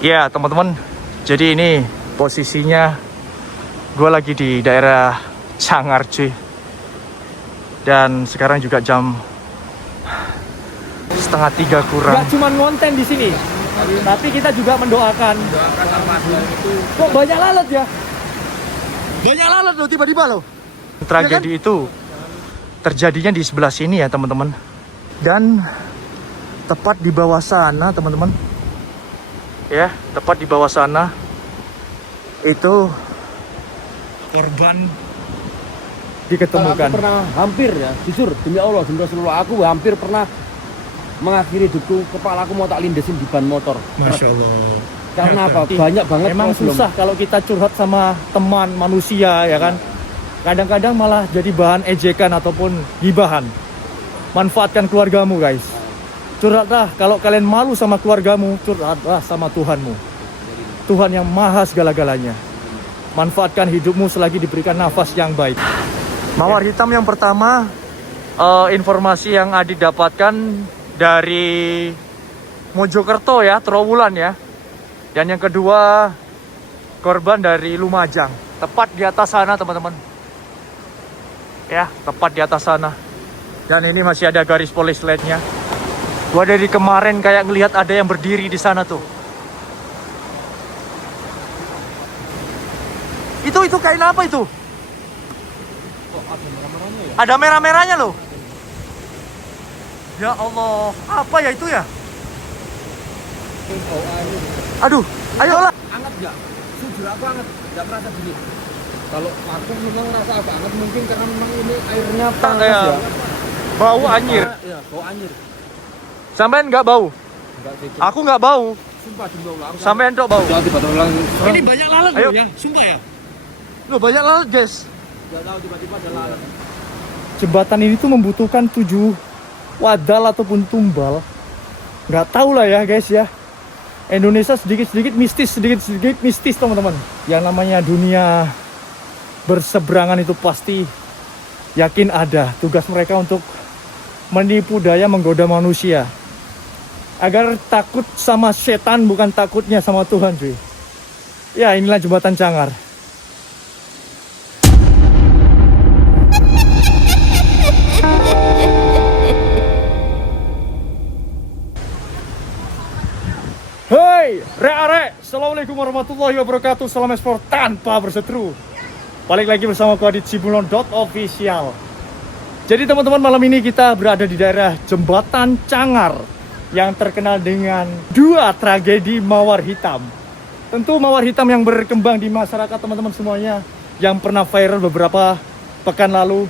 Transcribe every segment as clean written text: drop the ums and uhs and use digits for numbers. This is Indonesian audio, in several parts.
Ya teman-teman, jadi ini posisinya gue lagi di daerah Cangar cuy. Dan sekarang juga jam 2:30 kurang. Gak cuma konten di sini, tapi kita juga mendoakan. Kok banyak lalat ya? Banyak lalat loh tiba-tiba loh. Tragedi itu terjadinya di sebelah sini ya teman-teman. Dan tepat di bawah sana teman-teman. Ya, tepat di bawah sana itu korban Diketemukan. Aku pernah hampir ya, jujur demi Allah, demi Rasulullah, aku hampir pernah mengakhiri hidupku, kepala aku mau tak lindesin di ban motor. Masya Allah. Karena apa? Banyak banget Emang problem. susah kalau kita curhat sama teman manusia ya kan. Kadang-kadang malah jadi bahan ejekan ataupun gibahan. Manfaatkan keluargamu guys. Curhatlah kalau kalian malu sama keluargamu, curhatlah sama Tuhanmu. Tuhan yang maha segala-galanya. Manfaatkan hidupmu selagi diberikan nafas yang baik. Mawar hitam yang pertama, informasi yang Adi dapatkan dari Mojokerto ya, Trowulan ya. Dan yang kedua, korban dari Lumajang. Tepat di atas sana teman-teman. Ya, tepat di atas sana. Dan ini masih ada garis polis lainnya. Gua dari kemarin kayak ngelihat ada yang berdiri di sana tuh. Itu kain apa itu? Ada merah-merahnya loh. Ya Allah, apa ya itu ya? Aduh, ayolah. Anget nggak? Jujur aku anget, nggak merasa dingin. Kalau aku memang merasa agak anget mungkin karena memang ini airnya panas Ya. ya. Bau anyir. Ya, bau anyir. Sampean nggak bau? Enggak sih. Aku nggak bau. Sumpah demi Allah. Aku Sampean dok bau. Jangan tiba-tiba langsung. Ini banyak lalat Ayo. loh ya, sumpah ya. Loh banyak lalat guys. Nggak tahu tiba-tiba ada lalat. Jembatan ini tuh membutuhkan 7 wadal ataupun tumbal. Nggak tahu lah ya guys ya. Indonesia sedikit-sedikit mistis teman-teman. Yang namanya dunia berseberangan itu pasti yakin ada tugas mereka untuk menipu daya menggoda manusia agar takut sama setan, bukan takutnya sama Tuhan cuy. Ya inilah jembatan Cangar. Hei, re-are, assalamualaikum warahmatullahi wabarakatuh. Salam ekspor tanpa berseteru. Balik lagi bersama aku Adit Sibulon.official. Jadi teman-teman, malam ini kita berada di daerah Jembatan Cangar yang terkenal dengan 2 tragedi mawar hitam. Tentu mawar hitam yang berkembang di masyarakat teman-teman semuanya, yang pernah viral beberapa pekan lalu.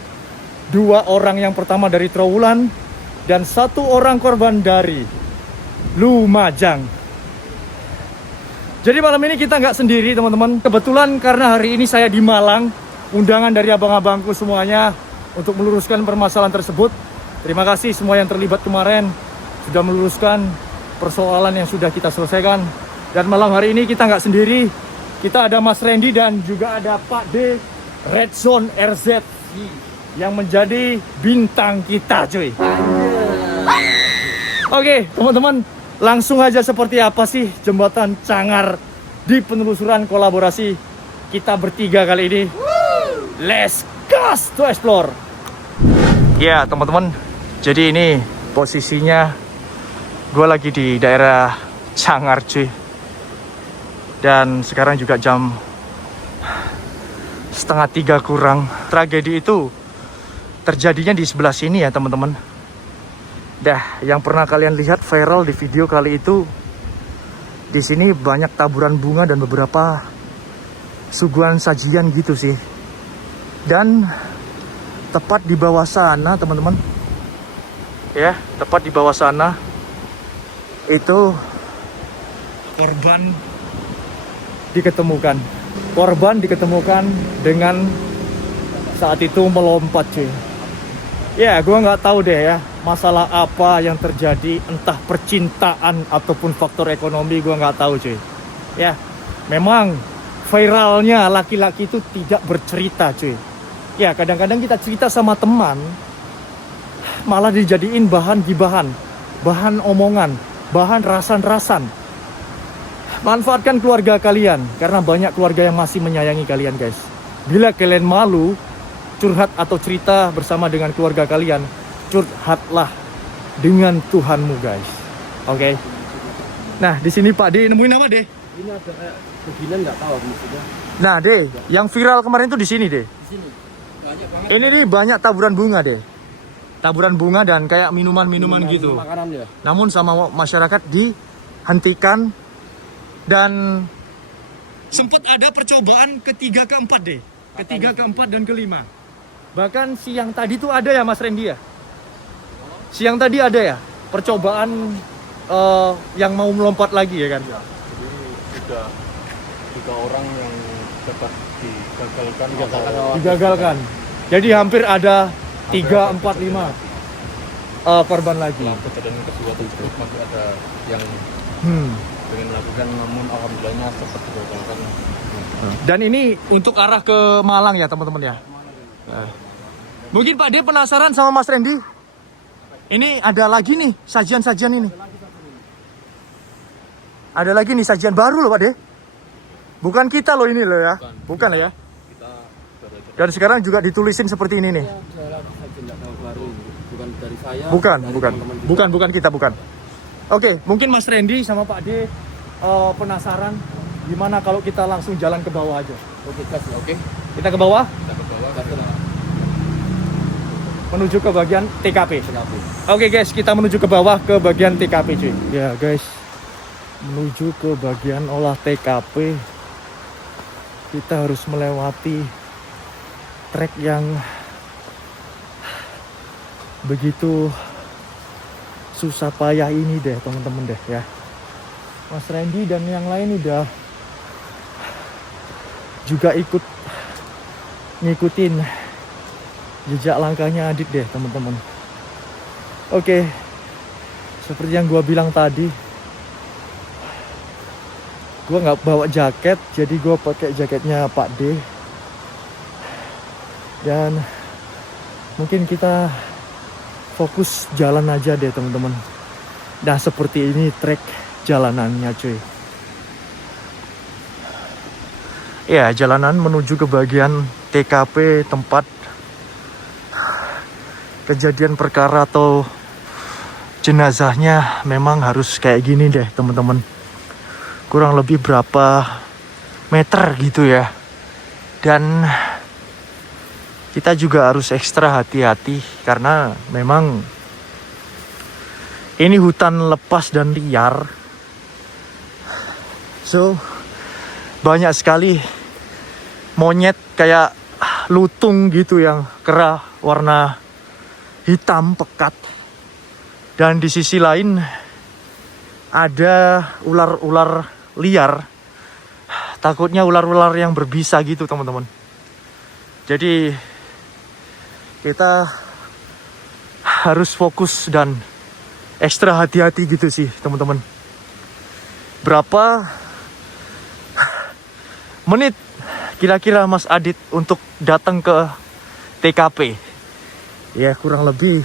2 orang yang pertama dari Trowulan dan 1 orang korban dari Lumajang. Jadi malam ini kita nggak sendiri teman-teman. Kebetulan karena hari ini saya di Malang, undangan dari abang-abangku semuanya untuk meluruskan permasalahan tersebut. Terima kasih semua yang terlibat kemarin sudah meluruskan persoalan yang sudah kita selesaikan. Dan malam hari ini kita nggak sendiri. Kita ada Mas Randy dan juga ada Pak D Red Zone RZ yang menjadi bintang kita cuy. Oke teman-teman, langsung aja seperti apa sih Jembatan Cangar di penelusuran kolaborasi kita bertiga kali ini. Let's go to explore. Ya teman-teman, jadi ini posisinya gue lagi di daerah Cangar cuy. Dan sekarang juga jam 2:30 kurang. Tragedi itu terjadinya di sebelah sini ya teman-teman. Dah, yang pernah kalian lihat viral di video kali itu, di sini banyak taburan bunga dan beberapa suguhan sajian gitu sih. Dan tepat di bawah sana teman-teman, ya tepat di bawah sana itu korban diketemukan. Korban diketemukan dengan saat itu melompat cuy. Ya, gue nggak tahu deh ya masalah apa yang terjadi, entah percintaan ataupun faktor ekonomi, gue nggak tahu cuy. Ya, memang viralnya laki-laki itu tidak bercerita cuy. Ya, kadang-kadang kita cerita sama teman malah dijadiin bahan gibahan, bahan omongan, bahan rasan-rasan. Manfaatkan keluarga kalian, karena banyak keluarga yang masih menyayangi kalian guys. Bila kalian malu curhat atau cerita bersama dengan keluarga kalian, curhatlah dengan Tuhanmu guys. Oke. Nah di sini Pak D nemuin apa deh? Ini ada kayak beginian nggak tahu maksudnya. Nah deh, yang viral kemarin tuh di sini deh. Di sini banyak banget. Ini nih banyak taburan bunga deh. Taburan bunga dan kayak minuman-minuman gitu. Makanan ya. Namun sama masyarakat dihentikan dan sempat ada percobaan ketiga keempat deh. Ketiga keempat dan kelima. Bahkan siang tadi tuh ada ya Mas Randy ya? Siang tadi ada ya percobaan yang mau melompat lagi ya kan? Ya, jadi sudah 3 orang yang dapat digagalkan. Digagalkan. Jadi hampir ada 3, 4, 5 korban lagi. Dalam kejadian kedua tersebut masih ada yang pengen melakukan, namun alhamdulillahnya sempat digagalkan. Dan ini untuk arah ke Malang ya teman-teman ya. Mungkin Pak D penasaran sama Mas Randy. Ini ada lagi nih sajian-sajian ini. Ada lagi nih sajian baru loh Pak D. Bukan kita loh ini loh ya. Bukan ya. Dan sekarang juga ditulisin seperti ini nih. Bukan dari saya. Bukan, dari bukan. teman-teman juga. Bukan kita, bukan. Oke, mungkin Mas Randy sama Pak D penasaran gimana kalau kita langsung jalan ke bawah aja. Oke, gas ya. Oke. Kita ke bawah Kita ke bawah. Gas lah. menuju ke bagian TKP. Kenapa? Oke guys, kita menuju ke bawah ke bagian TKP cuy. Ya guys, menuju ke bagian olah TKP. Kita harus melewati trek yang begitu susah payah ini deh teman-teman deh ya. Mas Randy dan yang lain udah juga ikut ngikutin jejak langkahnya Adit deh teman-teman. Oke, seperti yang gua bilang tadi, gua nggak bawa jaket, jadi gua pakai jaketnya Pak D. Dan mungkin kita fokus jalan aja deh teman-teman. Nah seperti ini trek jalanannya cuy. Ya, jalanan menuju ke bagian TKP tempat kejadian perkara atau jenazahnya. Memang harus kayak gini deh teman-teman. Kurang lebih berapa meter gitu ya. Dan kita juga harus ekstra hati-hati karena memang ini hutan lepas dan liar. So banyak sekali monyet kayak lutung gitu yang kera warna hitam pekat. Dan di sisi lain ada ular-ular liar. Takutnya ular-ular yang berbisa gitu teman-teman. Jadi kita harus fokus dan ekstra hati-hati gitu sih teman-teman. Berapa menit kira-kira Mas Adit untuk datang ke TKP? Ya kurang lebih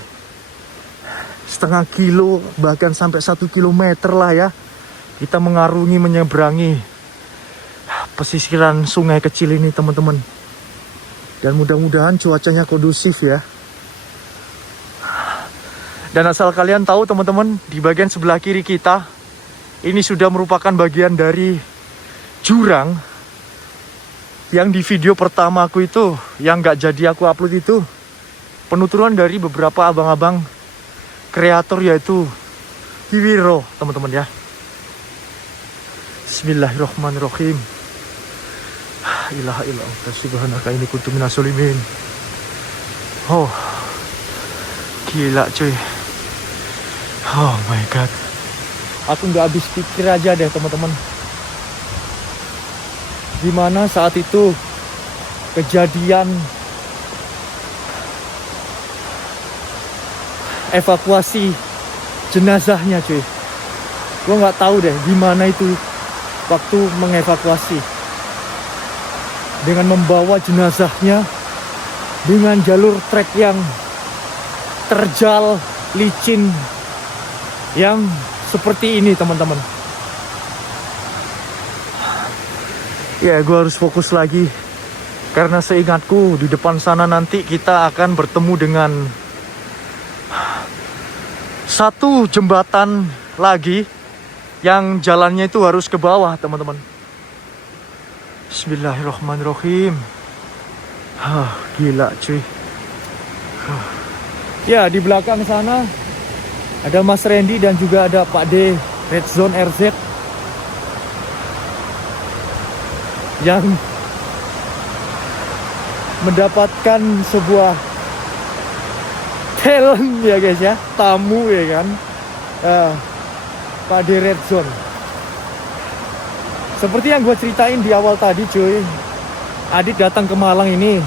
setengah kilo, bahkan sampai 1 kilometer lah ya. Kita mengarungi, menyeberangi pesisiran sungai kecil ini teman-teman. Dan mudah-mudahan cuacanya kondusif ya. Dan asal kalian tahu teman-teman, di bagian sebelah kiri kita ini sudah merupakan bagian dari jurang yang di video pertama aku itu, yang gak jadi aku upload itu, penuturan dari beberapa abang-abang kreator yaitu Kiwiro teman-teman ya. Bismillahirrahmanirrahim. Ilaha illallah subhanaka inni kuntu minas solimin. Oh gila cuy. Oh my god. Aku nggak habis pikir aja deh teman-teman. Gimana saat itu kejadian evakuasi jenazahnya cuy. Gue nggak tahu deh gimana itu waktu mengevakuasi dengan membawa jenazahnya dengan jalur trek yang terjal licin yang seperti ini teman-teman. Ya, gue harus fokus lagi. Karena seingatku di depan sana nanti kita akan bertemu dengan satu jembatan lagi yang jalannya itu harus ke bawah, teman-teman. Bismillahirrahmanirrahim. Gila cuy. Ya, di belakang sana ada Mas Randy dan juga ada Pak D Red Zone RZ yang mendapatkan sebuah talent ya guys ya, tamu ya kan, Pak D Red Zone. Seperti yang gue ceritain di awal tadi cuy, Adit datang ke Malang ini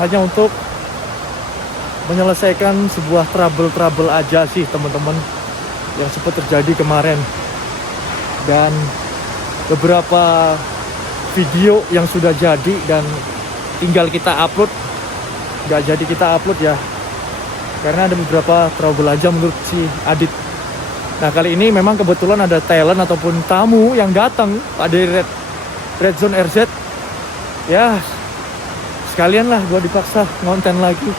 hanya untuk menyelesaikan sebuah trouble aja sih teman-teman, yang sempat terjadi kemarin. Dan beberapa video yang sudah jadi dan tinggal kita upload, nggak jadi kita upload ya, karena ada beberapa trouble aja menurut si Adit. Nah, kali ini memang kebetulan ada talent ataupun tamu yang datang, Pak dari Red Zone RZ. Ya, sekalian lah gue dipaksa ngonten lagi.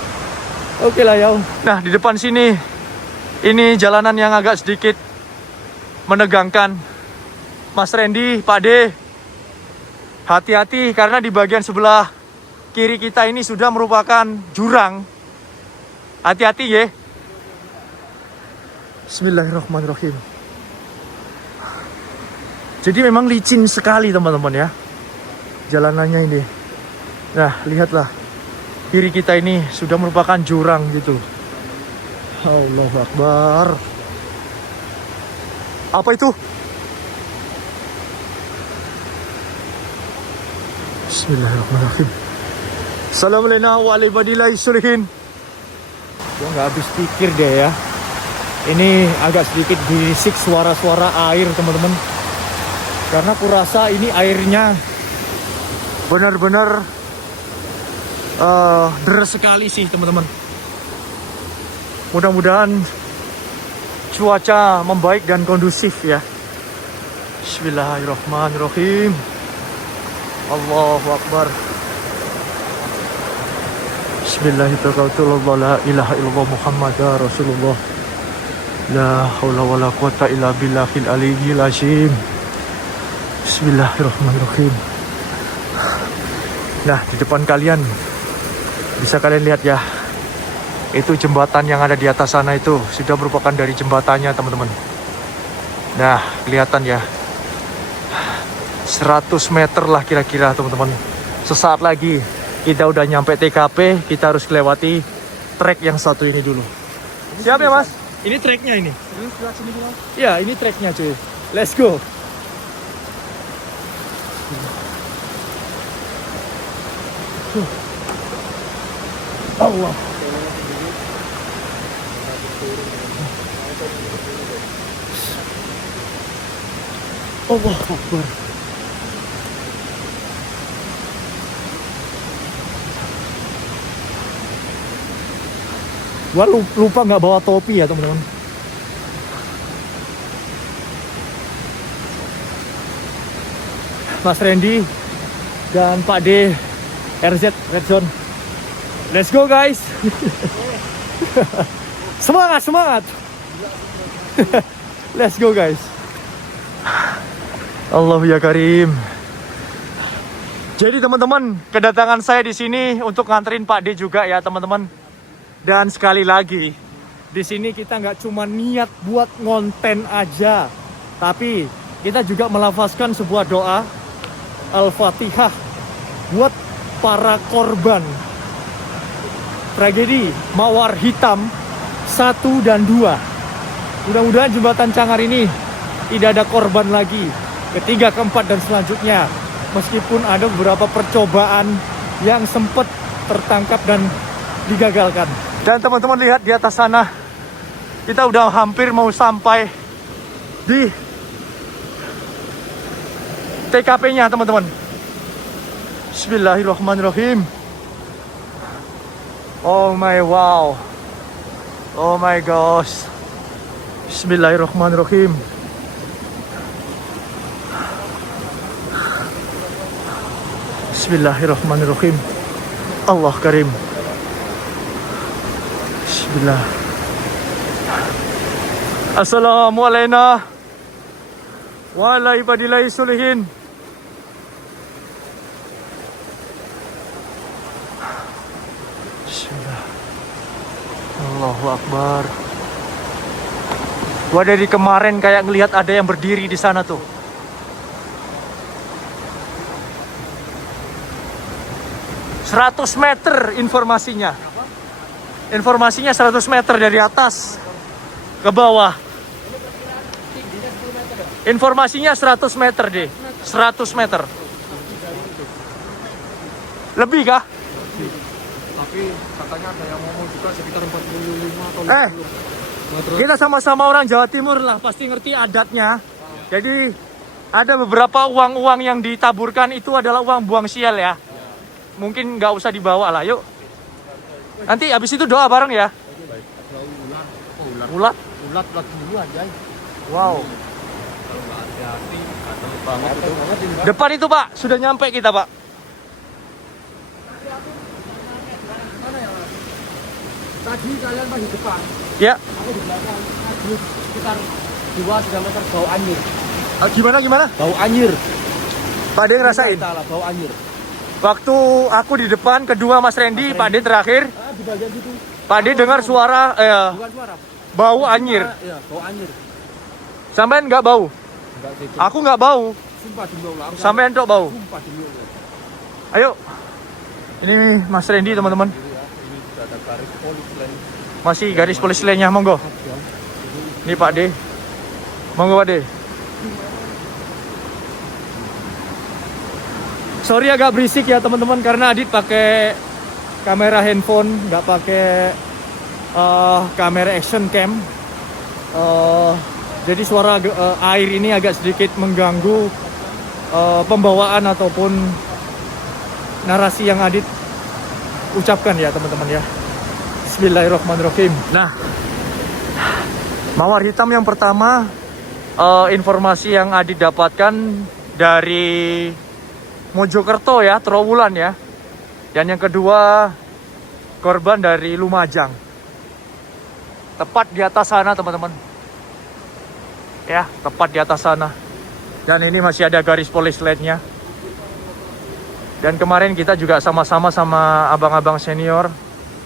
Oke lah ya. Nah, di depan sini, ini jalanan yang agak sedikit menegangkan. Mas Randy, Pak D, hati-hati karena di bagian sebelah kiri kita ini sudah merupakan jurang. Hati-hati ya. Bismillahirrahmanirrahim. Jadi memang licin sekali teman-teman ya, jalanannya ini. Nah, lihatlah, kiri kita ini sudah merupakan jurang gitu. Allahu Akbar. Apa itu? Bismillahirrahmanirrahim. Assalamualaikum warahmatullahi wabarakatuh. Gue nggak habis pikir deh ya. Ini agak sedikit berisik suara-suara air teman-teman. Karena kurasa ini airnya Benar-benar deras sekali sih teman-teman. Mudah-mudahan cuaca membaik dan kondusif ya. Bismillahirrahmanirrahim. Allahu Akbar. Bismillahirrahmanirrahim. La ilaha illallah Muhammadar Rasulullah. La haula wala quwata illa billahil aliyyil azim. Bismillahirrahmanirrahim. Nah, di depan kalian bisa kalian lihat ya, itu jembatan yang ada di atas sana itu sudah merupakan dari jembatannya teman-teman. Nah, kelihatan ya, 100 meter lah kira-kira teman-teman. Sesaat lagi kita udah nyampe TKP, kita harus lewati trek yang satu ini dulu. Siap ya mas? Ini treknya ini. Ya, ini treknya cuy. Let's go. Allah. Allah Akbar. Gua lupa nggak bawa topi ya teman-teman. Mas Randy dan Pak D RZ Red Zone. Let's go guys. Semangat, semangat. Let's go guys. Allah ya Karim. Jadi teman-teman, kedatangan saya di sini untuk nganterin Pak D juga ya teman-teman. Dan sekali lagi, di sini kita nggak cuma niat buat ngonten aja, tapi kita juga melafazkan sebuah doa Al-Fatihah buat para korban tragedi Mawar Hitam 1 dan 2. Mudah-mudahan jembatan Cangar ini tidak ada korban lagi, ketiga, keempat, dan selanjutnya. Meskipun ada beberapa percobaan yang sempat tertangkap dan digagalkan. Dan teman-teman lihat di atas sana, kita udah hampir mau sampai di TKP-nya teman-teman. Bismillahirrahmanirrahim. Oh my wow. Oh my gosh. Bismillahirrahmanirrahim. Bismillahirrahmanirrahim. Allah Karim. Bismillah. Assalamualaikum wa ala ibadillahi solihin. Bismillah. Allahu Akbar. Gua dari kemarin kayak ngelihat ada yang berdiri di sana tuh. Seratus meter informasinya. Informasinya 100 meter dari atas ke bawah. Informasinya 100 meter deh. 100 meter. Lebih kah? Tapi katanya ada yang ngomong juga sekitar 45 atau 50. Kita sama-sama orang Jawa Timur lah, pasti ngerti adatnya. Jadi ada beberapa uang-uang yang ditaburkan itu adalah uang buang sial ya. Mungkin nggak usah dibawa lah, yuk. Nanti habis itu doa bareng ya. Ulat? Ulat dulu aja. Wow. Kalau nggak hati-hati atau banget itu. Depan itu Pak, sudah nyampe kita Pak. Tadi kalian pas di depan, Ya. aku di belakang. Tadi sekitar 2-3 meter bau anjir. Gimana? Bau anjir. Pak De ngerasain? Salah, bau anjir. Waktu aku di depan, kedua Mas Randy, Pak De terakhir. Di bagian situ. Pak De dengar suara Bukan suara. bau anyir. Iya, bau anjir. Sampean nggak bau? Enggak gitu. Aku nggak bau. Sumpah demi Allah. Aku Sampean tok bau. sumpah demi Allah. Ayo. Ini Mas Randy teman-teman. Ini sudah ada garis polis lain. Masih garis polisi lainnya, monggo. Ini Pak De. Monggo Pak De. Sorry agak berisik ya teman-teman karena Adit pakai kamera handphone, nggak pakai kamera action cam. Jadi suara air ini agak sedikit mengganggu pembawaan ataupun narasi yang Adit ucapkan ya teman-teman ya. Bismillahirrahmanirrahim. Nah, mawar hitam yang pertama, informasi yang Adit dapatkan dari Mojokerto ya, Trowulan ya. Dan yang kedua, korban dari Lumajang. Tepat di atas sana teman-teman. Ya, tepat di atas sana. Dan ini masih ada garis polis lainnya. Dan kemarin kita juga sama-sama sama abang-abang senior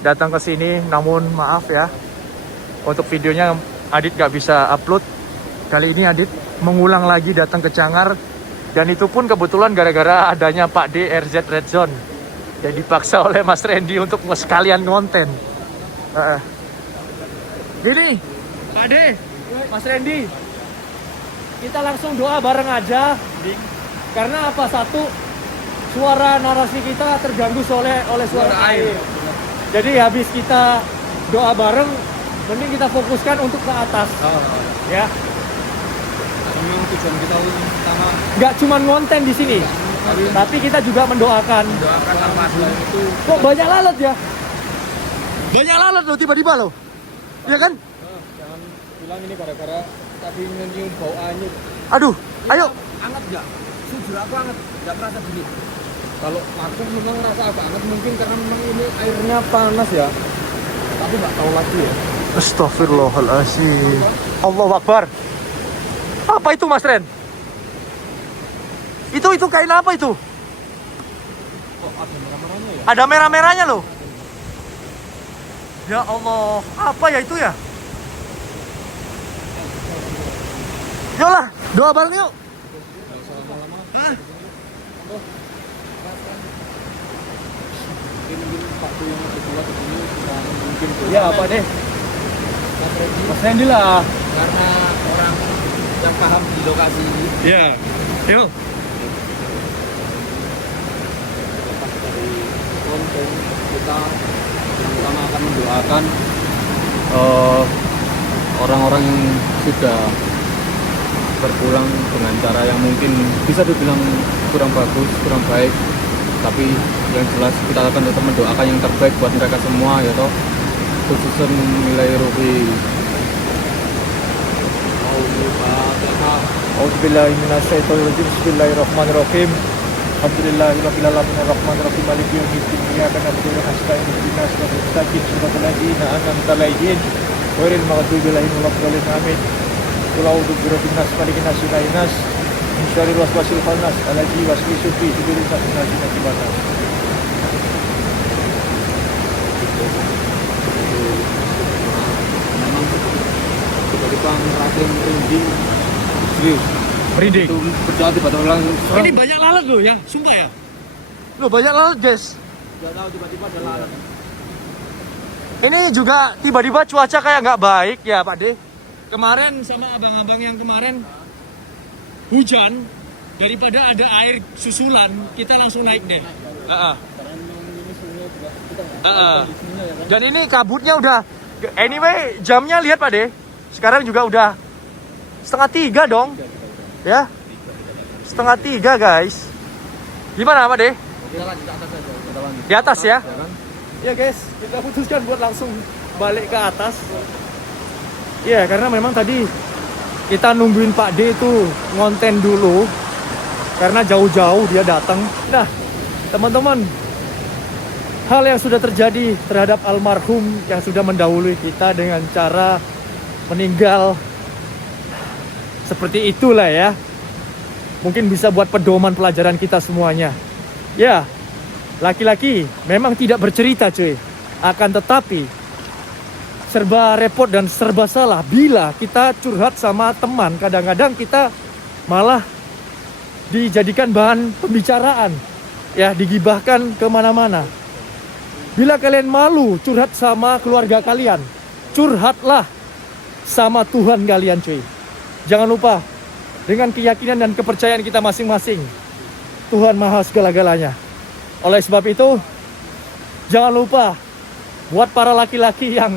datang ke sini, namun maaf ya, untuk videonya Adit gak bisa upload. Kali ini Adit mengulang lagi datang ke Cangar. Dan itu pun kebetulan gara-gara adanya Pak D RZ Red Zone. Jadi dipaksa oleh Mas Randy untuk sekalian konten. Gini, Pak D, Mas Randy, kita langsung doa bareng aja. Karena apa? Satu, suara narasi kita terganggu oleh suara air. Jadi habis kita doa bareng, mending kita fokuskan untuk ke atas. Ya. Memang tujuan kita utama Nggak cuma konten di sini, tapi kita juga mendoakan. doakan Ramadan itu. Kok banyak lalat ya? Banyak lalat loh tiba-tiba loh. Iya kan? Jangan bilang ini gara-gara tadi nyium bau anjir. Aduh, ayo. Anget enggak? Jujur aku anget, enggak merasa dingin. Kalau aku memang rasa agak anget mungkin karena memang ini airnya panas ya. Tapi nggak tahu lagi ya. Astagfirullahaladzim. Allahu Akbar. Apa itu Mas Ren? Itu kain apa itu? Kok ada merah-merahnya ya? Ada merah-merahnya loh. Ya Allah, apa ya itu ya? Yolah, doa bareng yuk. Hah? Mungkin waktu yang kedua ke sini mungkin Ya apa deh? Mas Randy lah. Karena orang yang paham di lokasi ini. Ya. Yuk. lepas dari konten kita terutama akan mendoakan orang-orang yang sudah berpulang dengan cara yang mungkin bisa dibilang kurang bagus, kurang baik, tapi yang jelas kita akan tetap mendoakan yang terbaik buat mereka semua ya toh, khususnya nilai ruhi. Auzubillahi minasyaitonirrajim. Bismillahirrahmanirrahim. Alhamdulillahirabbil alamin arrahmanir rahim maliki yaumiddin iyyaka na'budu wa iyyaka nasta'in ihdinas siratal mustaqim siratal ladzina an'amta 'alaihim ghairil maghdubi 'alaihim waladdallin amin. Qul a'udzu birabbin nas malikin nas ilahin nas min syarril waswasil khannas alladzi yuwaswisu fi sudurin nas minal jinnati wan nas. Memang tiba-tiba ngerasain merinding serius. Merinding. Itu berjalan tiba-tiba langsung Ini banyak lalat loh ya, sumpah ya. Loh banyak lalat guys. nggak tahu tiba-tiba ada lalat. Ini juga tiba-tiba cuaca kayak nggak baik ya Pak De. Kemarin sama abang-abang yang kemarin hujan, daripada ada air susulan, kita langsung naik deh. Dan ini kabutnya udah, anyway jamnya lihat Pak De. Sekarang juga udah 2:30 dong. Ya, 2:30 guys. Gimana Pak De? Kita lanjut ke atas aja. Kita lanjut. Di atas ya? kan? Ya guys, kita putuskan buat langsung balik ke atas. Ya karena memang tadi kita nungguin Pak D itu ngonten dulu, karena jauh-jauh dia datang. Nah teman-teman, hal yang sudah terjadi terhadap almarhum yang sudah mendahului kita dengan cara meninggal seperti itulah ya, mungkin bisa buat pedoman pelajaran kita semuanya. Ya, laki-laki memang tidak bercerita cuy, akan tetapi serba repot dan serba salah bila kita curhat sama teman. Kadang-kadang kita malah dijadikan bahan pembicaraan, ya, digibahkan kemana-mana. Bila kalian malu curhat sama keluarga kalian, curhatlah sama Tuhan kalian cuy. Jangan lupa, dengan keyakinan dan kepercayaan kita masing-masing, Tuhan maha segala-galanya. Oleh sebab itu, jangan lupa, buat para laki-laki yang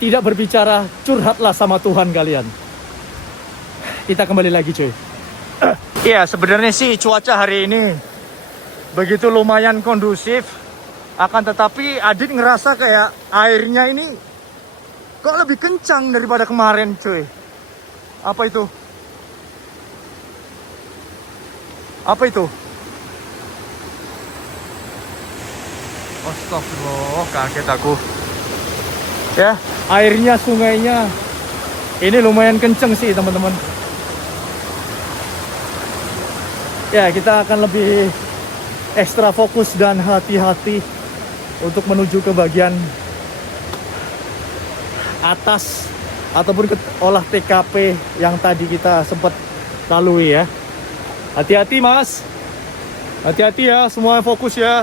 tidak berbicara, curhatlah sama Tuhan kalian. Kita kembali lagi cuy. Iya, sebenarnya sih cuaca hari ini begitu lumayan kondusif. Akan tetapi Adit ngerasa kayak airnya ini kok lebih kencang daripada kemarin cuy. Apa itu? Apa itu? Astagfirullah, kaget aku. Ya, Airnya, sungainya ini lumayan kenceng sih teman-teman. Ya, kita akan lebih ekstra fokus dan hati-hati untuk menuju ke bagian atas ataupun ke olah TKP yang tadi kita sempat lalui ya. Hati-hati mas, hati-hati ya, semua fokus ya.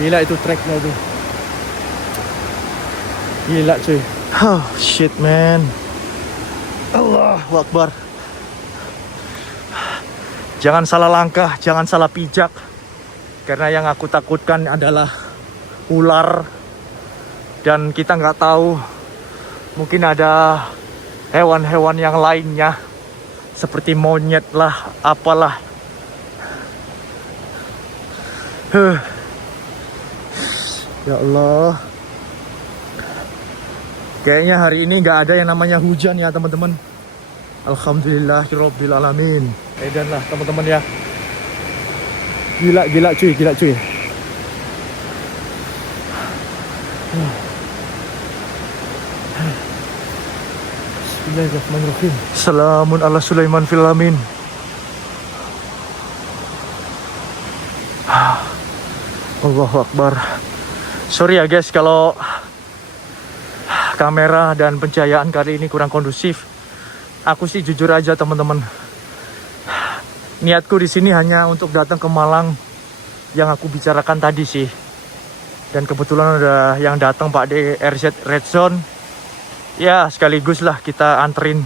Gila itu tracknya tuh. Gila cuy. Oh shit man. Allahu Akbar. Jangan salah langkah, jangan salah pijak. Karena yang aku takutkan adalah ular. Dan kita nggak tahu, mungkin ada hewan-hewan yang lainnya. Seperti monyet lah, apalah. Ya Allah. Kayaknya hari ini nggak ada yang namanya hujan ya teman-teman. Alhamdulillahirabbil alamin. Edan lah teman-teman ya. Gila cuy, gila cuy. Bismillahirrahmanirrahim. Salamun ala Sulaiman fil amin. Allahu Akbar. Sorry ya guys kalau kamera dan pencahayaan kali ini kurang kondusif. Aku sih jujur aja teman-teman. Niatku di sini hanya untuk datang ke Malang yang aku bicarakan tadi sih. Dan kebetulan ada yang datang Pak D RZ Red Zone. Ya sekaligus lah kita anterin.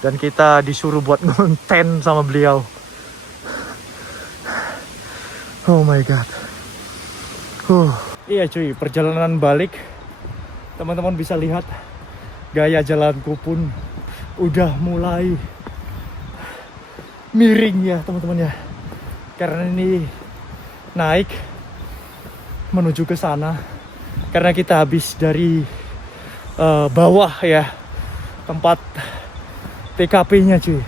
Dan kita disuruh buat ngonten sama beliau. Oh my god. Iya cuy, perjalanan balik teman-teman bisa lihat gaya jalanku pun udah mulai miring ya teman-teman ya. Karena ini naik menuju ke sana. Karena kita habis dari bawah ya, tempat TKP-nya cuy.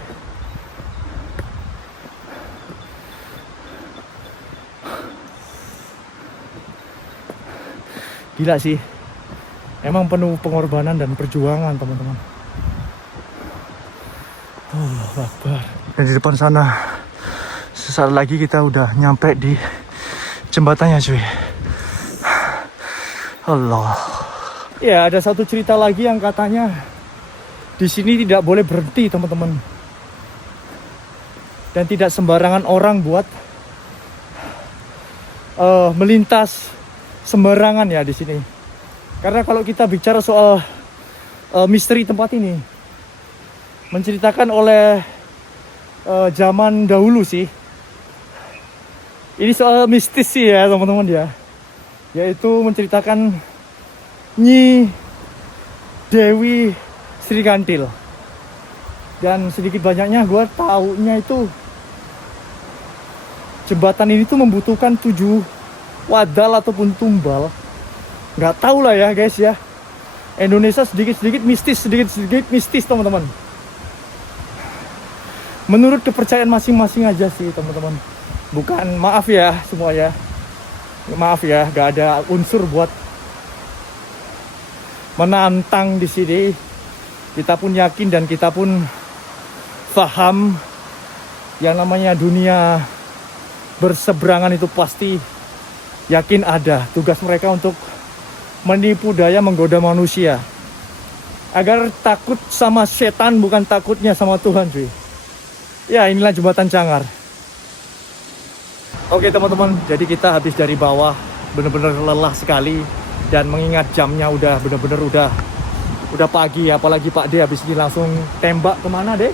Gila sih, emang penuh pengorbanan dan perjuangan teman-teman. Allah Akbar. Dan di depan sana sesaat lagi kita udah nyampe di jembatannya cuy. Allah. Ya, ada satu cerita lagi yang katanya di sini tidak boleh berhenti teman-teman. Dan tidak sembarangan orang buat melintas sembarangan ya di sini. Karena kalau kita bicara soal misteri tempat ini, menceritakan oleh zaman dahulu sih. Ini soal mistis sih ya teman-teman ya. Yaitu menceritakan Nyi Dewi Srikantil. Dan sedikit banyaknya gue taunya itu jembatan ini tuh membutuhkan 7 wadal ataupun tumbal. Nggak tahu lah ya guys ya. Indonesia sedikit-sedikit mistis teman-teman. Menurut kepercayaan masing-masing aja sih teman-teman. Bukan, maaf ya semua ya. Maaf ya, nggak ada unsur buat menantang di sini. Kita pun yakin dan kita pun paham yang namanya dunia berseberangan itu pasti yakin ada. Tugas mereka untuk menipu daya menggoda manusia agar takut sama setan, bukan takutnya sama Tuhan cuy. Ya, inilah jembatan Cangar. Oke teman-teman, jadi kita habis dari bawah, bener-bener lelah sekali. Dan mengingat jamnya udah bener-bener udah pagi, apalagi Pak D habis ini langsung tembak kemana deh?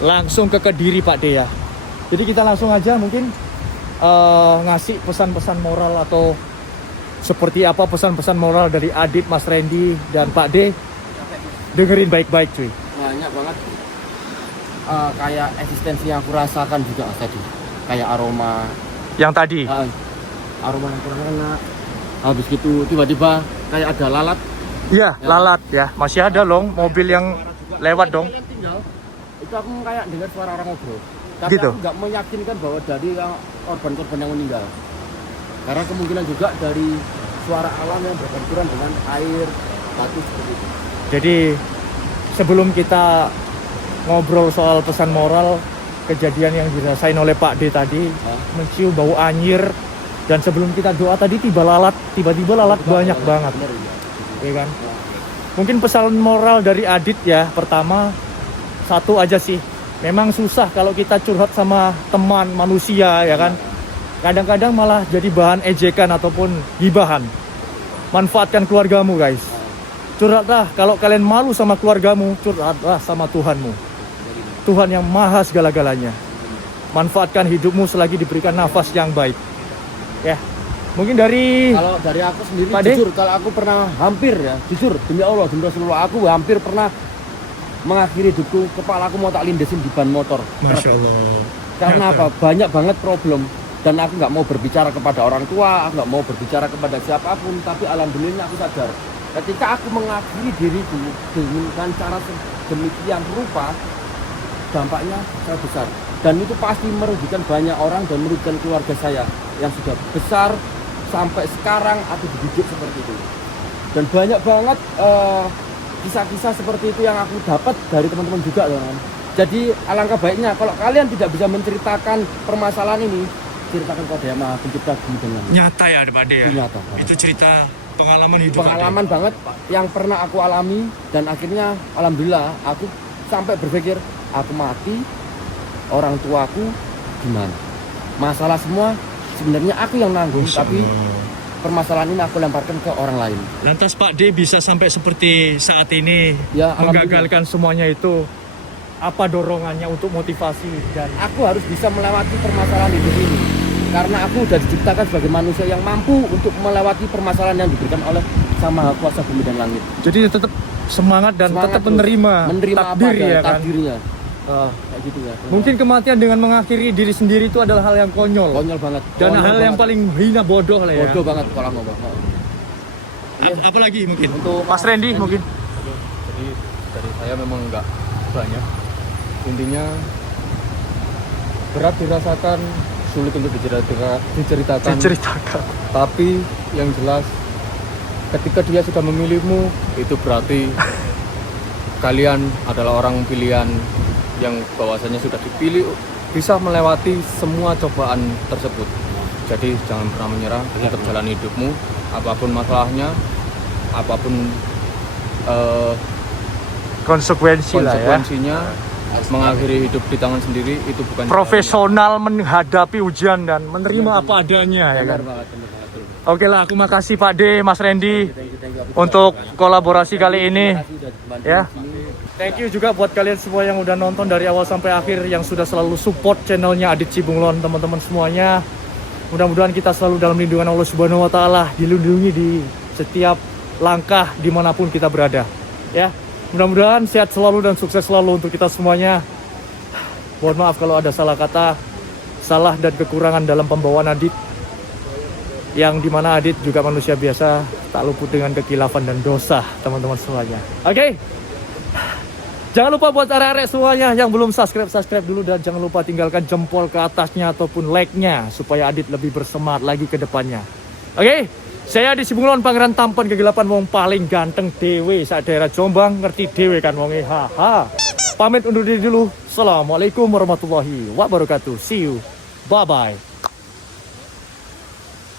Langsung ke Kediri Pak D ya. Jadi kita langsung aja mungkin ngasih pesan-pesan moral atau seperti apa pesan-pesan moral dari Adit, Mas Randy, dan Pak D. Dengerin baik-baik cuy. Banyak banget. Kayak eksistensi yang aku rasakan juga tadi. Kayak aroma. Yang tadi? Aroma yang kurang enak. Habis gitu tiba-tiba kayak ada lalat. Iya, ya. Lalat ya. Masih ada loh mobil yang lewat dong. Tinggal, itu aku kayak dengar suara orang ngobrol. Tapi Gitu. aku nggak meyakinkan bahwa dari korban-korban yang meninggal. Karena kemungkinan juga dari suara alam yang berbenturan dengan air, batu seperti itu. Jadi sebelum kita ngobrol soal pesan moral, kejadian yang dirasain oleh Pak D tadi, mencium bau anyir, dan sebelum kita doa tadi tiba-tiba lalat banyak banget. Bener, Ya kan? Mungkin pesan moral dari Adit ya, pertama satu aja sih. Memang susah kalau kita curhat sama teman manusia ya kan. Kadang-kadang malah jadi bahan ejekan ataupun gibahan. Manfaatkan keluargamu guys. Curhatlah kalau kalian malu sama keluargamu, curhatlah sama Tuhanmu. Tuhan yang maha segala-galanya. Manfaatkan hidupmu selagi diberikan nafas yang baik. Ya, mungkin kalau dari aku sendiri Pak jujur, kalau aku pernah hampir ya, jujur demi Allah, demi Rasulullah, aku hampir pernah mengakhiri hidupku, kepala aku mau tak lindesin di ban motor. Masya Allah. Karena apa? Banyak banget problem. Dan aku nggak mau berbicara kepada orang tua, aku nggak mau berbicara kepada siapapun. Tapi alhamdulillah aku sadar, ketika aku mengakhiri diriku dengan cara sedemikian rupa, dampaknya sangat besar. Dan itu pasti merugikan banyak orang dan merugikan keluarga saya yang sudah besar sampai sekarang aku dididik seperti itu. Dan banyak banget kisah-kisah seperti itu yang aku dapat dari teman-teman juga teman. Jadi alangkah baiknya kalau kalian tidak bisa menceritakan permasalahan ini, ceritakan kepada Yang Maha Pencipta bumi dan langit. Nyata ya Pak D ya? Nyata banget. Itu cerita pengalaman hidup. Pengalaman banget yang pernah aku alami. Dan akhirnya alhamdulillah aku sampai berpikir, aku mati, orang tuaku gimana? Masalah semua sebenarnya aku yang nanggung, tapi permasalahan ini aku lemparkan ke orang lain. Lantas Pak D bisa sampai seperti saat ini Ya, menggagalkan semuanya itu, apa dorongannya untuk motivasi dan aku harus bisa melewati permasalahan hidup ini karena aku sudah diciptakan sebagai manusia yang mampu untuk melewati permasalahan yang diberikan oleh Sang Maha Kuasa bumi dan langit. jadi tetap semangat dan tetap menerima takdir apa ya kan? takdirnya. Kayak gitu ya. Mungkin kematian dengan mengakhiri diri sendiri itu adalah hal yang konyol. Konyol banget. Dan Konyol hal yang banget. paling hina, bodoh lah ya. Bodoh banget kalau ngomong. Apa lagi mungkin? Untuk Mas Randy mungkin. Jadi dari saya memang nggak banyak. Intinya berat dirasakan, sulit untuk diceritakan. Tapi yang jelas ketika dia sudah memilihmu, itu berarti kalian adalah orang pilihan yang bahwasanya sudah dipilih bisa melewati semua cobaan tersebut. Jadi jangan pernah menyerah, tetap jalani hidupmu, apapun masalahnya, apapun konsekuensinya, mengakhiri hidup di tangan sendiri itu bukan Profesional menghadapi ujian dan menerima apa adanya ya kan. Oke lah, aku makasih Pak D, Mas Randy untuk kolaborasi kali ini ya. Thank you juga buat kalian semua yang udah nonton dari awal sampai akhir, yang sudah selalu support channelnya Adit Cibunglon, teman-teman semuanya. Mudah-mudahan kita selalu dalam lindungan Allah Subhanahu Wa Taala, dilindungi di setiap langkah dimanapun kita berada. Ya, mudah-mudahan sehat selalu dan sukses selalu untuk kita semuanya. Mohon maaf kalau ada salah kata, salah dan kekurangan dalam pembawaan Adit, yang dimana Adit juga manusia biasa, tak luput dengan kekilafan dan dosa, teman-teman semuanya. Oke. Jangan lupa buat arek-arek semuanya yang belum subscribe dulu, dan jangan lupa tinggalkan jempol ke atasnya ataupun like-nya supaya Adit lebih bersemangat lagi ke depannya. Oke, saya Adit Cibunglon, pangeran tampan kegelapan, wong paling ganteng dewe saat daerah Jombang, ngerti dewe kan wonge, haha. Pamit undur diri dulu. Assalamualaikum warahmatullahi wabarakatuh. See you. Bye bye.